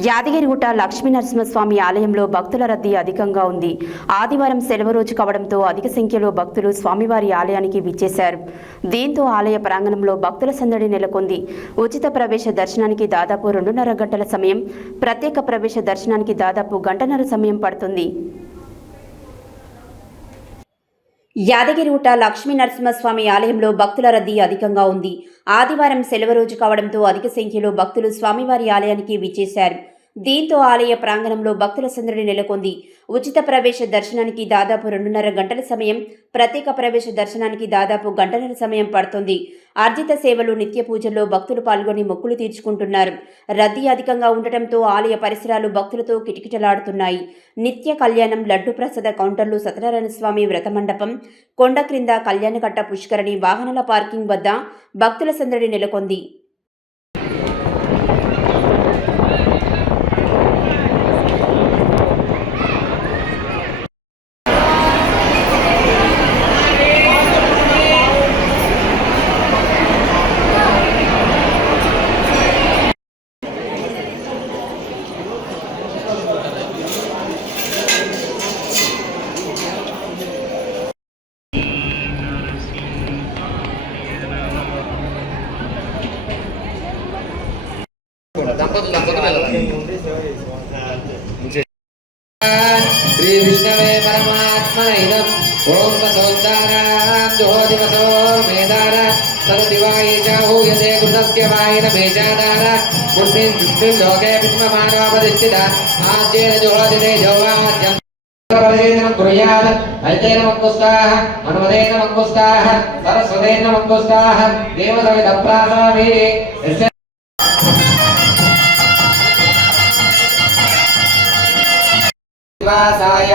యాదగిరిగుట్ట లక్ష్మీనరసింహస్వామి ఆలయంలో భక్తుల రద్దీ అధికంగా ఉంది. ఆదివారం సెలవు రోజు కావడంతో అధిక సంఖ్యలో భక్తులు స్వామివారి ఆలయానికి విచ్చేశారు. దీంతో ఆలయ ప్రాంగణంలో భక్తుల సందడి నెలకొంది. ఉచిత ప్రవేశ దర్శనానికి దాదాపు 2.5 గంటల సమయం, ప్రత్యేక ప్రవేశ దర్శనానికి దాదాపు గంటన్నర సమయం పడుతుంది. యాదగిరిగుట్ట లక్ష్మీనరసింహస్వామి ఆలయంలో భక్తుల రద్దీ అధికంగా ఉంది. ఆదివారం సెలవు రోజు కావడంతో అధిక సంఖ్యలో భక్తులు స్వామివారి ఆలయానికి విచ్చేశారు. దీంతో ఆలయ ప్రాంగణంలో భక్తుల సందడి నెలకొంది. ఉచిత ప్రవేశ దర్శనానికి దాదాపు 2.5 గంటల సమయం, ప్రత్యేక ప్రవేశ దర్శనానికి దాదాపు గంటన్నర సమయం పడుతుంది. ఆర్జిత సేవలు, నిత్య పూజల్లో భక్తులు పాల్గొని మొక్కులు తీర్చుకుంటున్నారు. రద్దీ అధికంగా ఉండటంతో ఆలయ పరిసరాలు భక్తులతో కిటకిటలాడుతున్నాయి. నిత్య కళ్యాణం, లడ్డు ప్రసాద కౌంటర్లు, సత్యనారాయణ స్వామి వ్రత మండపం, కొండ క్రింద కళ్యాణకట్ట, పుష్కరణి, వాహనాల పార్కింగ్ వద్ద భక్తుల సందడి నెలకొంది. श्री विष्णवे परमात्मनैनम् ओम तसोद्धारां जोदिवसो मेदार सर्वदिवाये च हूयते कृतस्य वायन मेषादार पुष्पिन् दृष्टिं लोके विष्ममानोपदिष्टिता आद्येन जोदिते जोवाद्यम् परमेन कुर्यात् ऐतेन मङ्गुस्ताः अनुमदेन मङ्गुस्ताः सरस्वतेन मङ्गुस्ताः देवसविदप्रासामि वासाय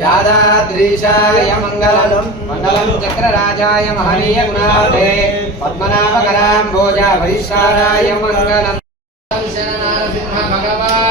यादाद्रीशाय मंगलम् मंगलम् चक्रराजाय महनीय गुणार्थे पद्मनाभकराम्भोज वैशालाय मंगलम् शरणनारसिंह भगवान्